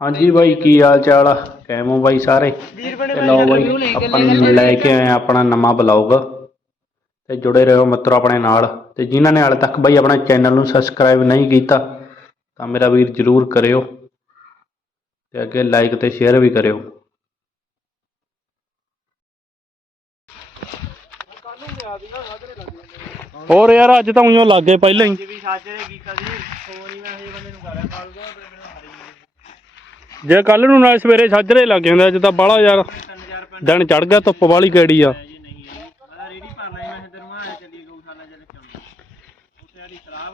ਹਾਂਜੀ ਬਾਈ ਕੀ ਹਾਲ ਚਾਲ ਆ? ਕੈਮੋ ਬਾਈ ਸਾਰੇ? ਤੇ ਲਓ ਬਾਈ ਆਪਾਂ ਲੈ ਕੇ ਆਏ ਆ ਆਪਣਾ ਨਵਾਂ ਬਲੌਗ। ਤੇ ਜੁੜੇ ਰਹੋ ਮਿੱਤਰੋ ਆਪਣੇ ਨਾਲ। ਤੇ ਜਿਨ੍ਹਾਂ ਨੇ ਹਾਲੇ ਤੱਕ ਬਾਈ ਆਪਣਾ ਚੈਨਲ ਨੂੰ ਸਬਸਕ੍ਰਾਈਬ ਨਹੀਂ ਕੀਤਾ ਤਾਂ ਮੇਰਾ ਵੀਰ ਜਰੂਰ ਕਰਿਓ। ਤੇ ਅੱਗੇ ਲਾਈਕ ਤੇ ਸ਼ੇਅਰ ਵੀ ਕਰਿਓ। ਹੋਰ ਯਾਰ ਅੱਜ ਤਾਂ ਉਈਓ ਲੱਗ ਪਹਿਲਾਂ ਹੀ। ਜੇ ਕੱਲ ਨੂੰ ਨਾਲ ਸਵੇਰੇ ਸਾਜਰੇ ਲੱਗ ਜਾਂਦਾ ਅੱਜ ਤਾਂ ਬਾਹਲਾ ਯਾਰ ਦਿਨ ਚੜ ਗਿਆ, ਧੁੱਪ ਵਾਲੀ ਕਿਹੜੀ ਆ।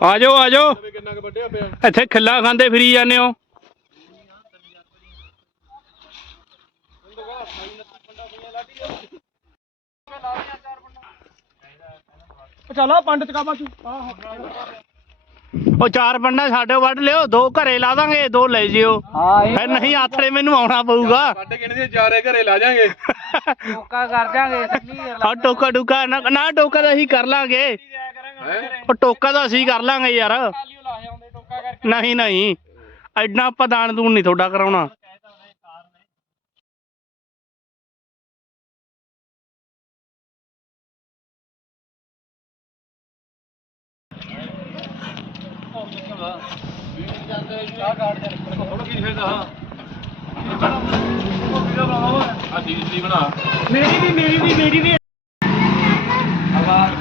ਆ ਜਾਓ ਆ ਜਾਓ। ਇੱਥੇ ਖਿੱਲਾ ਖਾਂਦੇ ਫਿਰੀ ਜਾਂਦੇ ਹੋ। ਚਲੋ ਪੰਡਤ ਕਾਬਾ ਤੂੰ ਉਹ ਚਾਰ ਪੰਡਾ ਸਾਡੇ ਵੱਢ ਲਿਓ ਦੋ ਘਰੇ ਲਾ ਦਾਂਗੇ ਦੋ ਲੈ ਜਿਓ। ਹਾਂ ਫਿਰ ਨਹੀਂ ਆਥਰੇ ਮੈਨੂੰ ਆਉਣਾ ਪਊਗਾ। ਵੱਡ ਗਿਣ ਦੇ ਚਾਰੇ ਘਰੇ ਲਾ ਜਾਾਂਗੇ। ਟੋਕਾ ਕਰ ਆ ਟੋਕਾ ਟੁਕਾ ਨਾ ਨਾ ਟੋਕਾ ਤਾਂ ਅਸੀਂ ਕਰ ਲਾਂਗੇ। ਉਹ ਟੋਕਾ ਤਾਂ ਅਸੀਂ ਕਰ ਲਾਂਗੇ ਯਾਰ। ਨਹੀਂ ਨਹੀਂ। ਐਡਨਾ ਆਪਾਂ ਦਾਨ ਦੂਨ ਨਹੀਂ ਤੁਹਾਡਾ ਕਰਾਉਣਾ। ਮੇਰੀ ਵੀ ਮੇਰੀ ਵੀ ਮੇਰੀ ਵੀ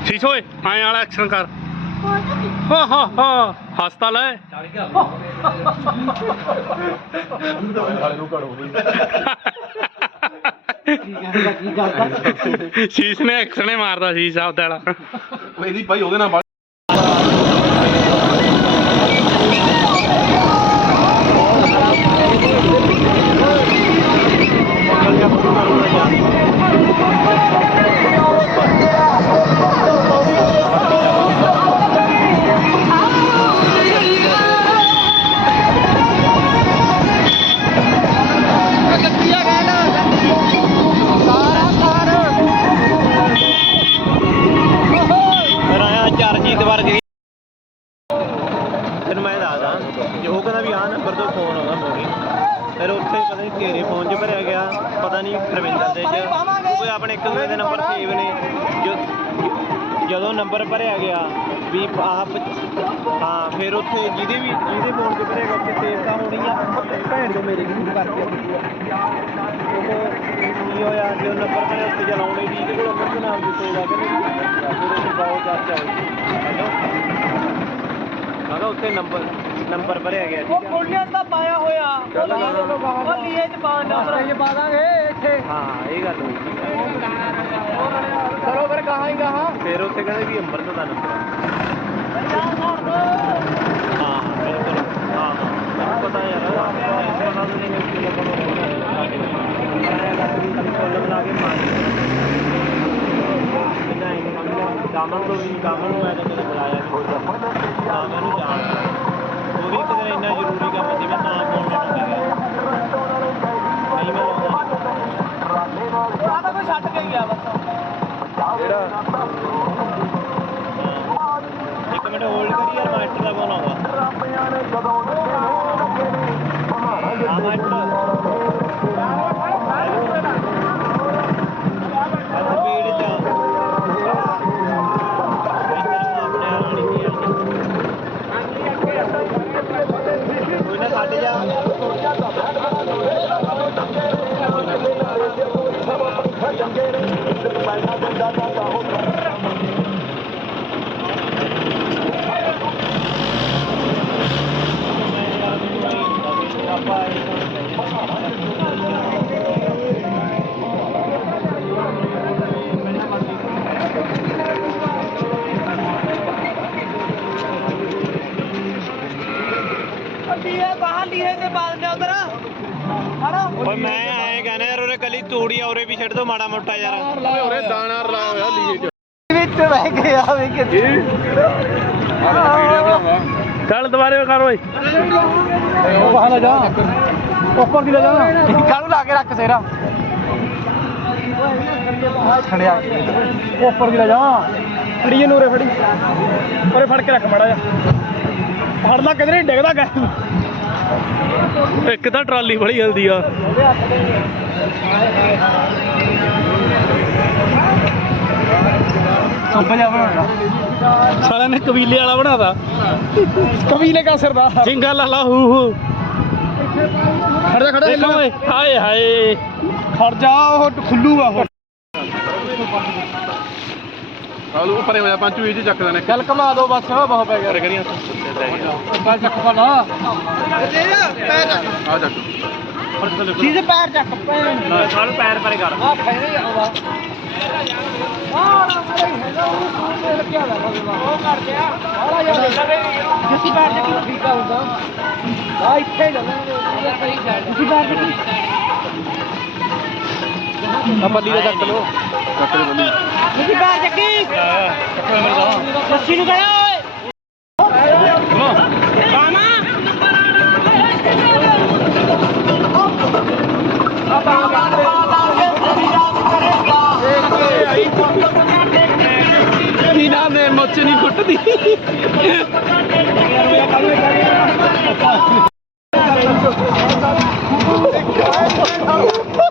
ਸੀਸ ਓਏ ਐਂ ਵਾਲਾ ਐਕਸ਼ਨ ਕਰ। ਹਾ ਹਾ ਹਾ ਹੱਸਤਾ ਲੈ ਸੀਸ ਨੇ ਐਕਸ਼ਨ ਮਾਰਦਾ ਸੀਸ ਆਪਦਾ ਵਾਲਾ। ਇਹਦੀ ਭਾਈ, ਉਹਦੇ ਨਾਲ ਮੈਂ ਦੱਸਦਾ, ਜੇ ਉਹ ਕਹਿੰਦਾ ਵੀ ਆਹ ਨੰਬਰ ਤੋਂ ਫੋਨ ਆਉਂਦਾ ਮੋੜੀ ਫਿਰ ਉੱਥੇ ਪਤਾ ਨਹੀਂ ਤੇਰੇ ਫੋਨ 'ਚ ਭਰਿਆ ਗਿਆ, ਪਤਾ ਨਹੀਂ ਰਵਿੰਦਰ ਦੇ 'ਚ। ਕੋਈ ਆਪਣੇ ਇੱਕ ਦੂਜੇ ਦੇ ਨੰਬਰ ਸੇਵ ਨੇ। ਜੋ- ਜਦੋਂ ਨੰਬਰ ਭਰਿਆ ਗਿਆ, ਵੀ ਆਪ ਹਾਂ, ਫਿਰ ਉੱਥੇ ਜਿਹਦੇ ਵੀ, ਜਿਹਦੇ ਫੋਨ 'ਚ ਭਰਿਆ ਗਿਆ, ਉੱਥੇ ਸੇਵ ਤਾਂ ਹੋਣੀ ਆ। ਭੈਣ ਤੋਂ ਮੇਰੇ ਕਿਹਨੂੰ ਕਰਕੇ ਉਹ ਕੀ ਹੋਇਆ ਕਿ ਨੰਬਰ ਭਰਿਆ, ਉੱਥੇ ਚਲਾਉਣੇ ਦੀ ਇਹਦੇ ਕੋਲ ਅੰਦਰ ਨਾਮ ਦਿੱਤੇਗਾ ਕਿ ਨਹੀਂ। ਫਿਰ ਉਹਨੂੰ ਬਹੁਤ ਚਰਚਾ ਹੋਈ। ਮੈਂ ਉੱਥੇ ਨੰਬਰ ਨੰਬਰ ਭਰਿਆ ਗਿਆ ਠੀਕ ਹੈ ਕੁੜੀਆਂ ਦਾ ਪਾਇਆ ਹੋਇਆ। ਉਹ ਲੀਏ ਚ ਪਾ ਨੰਬਰ ਇਹ ਪਾ ਦਾਂਗੇ ਇੱਥੇ। ਹਾਂ ਇਹ ਗੱਲ ਹੋਈ ਸੀ। ਕਰੋ ਫਿਰ ਕਹਾਂ ਹੀ ਕਹਾਂ। ਫਿਰ ਉੱਥੇ ਕਹਿੰਦੇ ਵੀ ਅੰਮ੍ਰਿਤ ਦਾ ਨੰਬਰ ਹਾਂ ਬਿਲਕੁਲ ਹਾਂ ਮੈਨੂੰ ਪਤਾ ਯਾਰ ਪਤਾ ਨਹੀਂ ਹੈ ਕਿ ਲੋਕਾਂ ਨੂੰ ਫੁੱਲ ਬਣਾ ਕੇ ਮਾਰੀ ਨਹੀਂ ਨਹੀਂ ਕਾਮਨ ਤੋਂ ਵੀ ਕਾਮਨ ਨੂੰ ਮੈਂ ਤਾਂ ਕਦੇ ਬੁਲਾਇਆ ਲੀਏ ਓਏ ਮੈਂ ਐਂ ਕਹਿੰਦਾ ਯਾਰ ਉਹਨੇ ਕੱਲੀ ਤੂੜੀ ਆ ਉਰੇ ਵੀ ਛੱਡ ਦੋ ਮਾੜਾ ਮੋਟਾ ਯਾਰ। ਉਹਰੇ ਦਾਣਾ ਰਲਾਇਆ ਹੋਇਆ ਲੀਏ ਚ। ਵਿੱਚ ਬਹਿ ਗਿਆ ਵੀ ਬਣਾਵਾ ਚੱਲ ਦੁਬਾਰੇ ਕਰ ਓਏ। ਉਹ ਬਾਹਰ ਜਾ। ਉੱਪਰ ਦੀ ਲੈ ਜਾ। ਕਾਹਨੂੰ ਲਾ ਕੇ ਰੱਖ ਸੇਰਾ ਖੜਿਆ। ਉੱਪਰ ਦੀ ਲੈ ਜਾ। ਫੜੀ ਨੂਰੇ ਫੜੀ। ਉਰੇ ਫੜ ਕੇ ਰੱਖ ਮੜਾ ਜਾ ਫੜ ਲਾ ਕਿਧਰੇ ਡਿੱਗਦਾ ਗੈ। ਇੱਕ ਤਾਂ ਟਰਾਲੀ ਬੜੀ ਜਲਦੀ ਆ। ਸੁੱਪ ਜਾ ਬਣਾਉਣਾ। ਸਾਲਿਆਂ ਨੇ ਕਬੀਲੇ ਵਾਲਾ ਬਣਾਤਾ। ਕਬੀਲੇ ਕਾ ਸਰਦਾਰ ਜਿੰਗਾ ਲਾਲਾ ਹੂ ਹੂ। ਖੜਾ ਖੜਾ ਹਾਏ ਹਾਏ। ਖੜ ਜਾ ਉਹ ਖੁੱਲੂਗਾ ਉਹ। ਆਲੂ ਪਰੇ ਹੋ ਜਾ ਪੰਚੂ ਇਹ ਚ ਚੱਕ ਦੇਣੇ ਚੱਲ ਕਮਾ ਦੋ ਬਸ ਬਹੁਤ ਪੈ ਗਿਆ। ਕਰੀਆਂ ਚੱਲ ਚੱਕ ਪਾ ਆ ਚੱਕ ਚੀਜ਼ ਪੈਰ ਚੱਕ ਪੈਰ। ਸਾਲ ਪੈਰ ਪਰੇ ਕਰ। ਆ ਖੈਰੇ ਆਉਂਦਾ ਆਹ ਮੇਰੇ ਹੈਗਾ ਉਹ ਤੇ ਲੱਗਿਆ ਦਾ ਉਹ ਕਰ ਗਿਆ ਆਲਾ ਯਾਰ ਜਿੱਤੀ ਪੈਰ ਚੱਕੀ ਠੀਕ ਆ ਹੁੰਦਾ। ਆ ਇੱਥੇ ਚੱਲਾਂਗੇ ਸਹੀ ਸਾਈਡ ਜਿੱਤੀ ਪੈਰ ਚੱਕੀ। ਆ ਬੱਲੀ ਦਾ ਚੱਕ ਲੋ ਚੱਕ ਦੇ ਬੰਦੀ ਜਿੱਤੀ ਪੈਰ ਚੱਕੀ। ਜੱਸੀ ਨੂੰ ਕਹਿਆ ਓਏ। ਨੀਨਾ ਨੇ ਮੁੱਛ ਨਹੀਂ ਕੁੱਟਦੀ।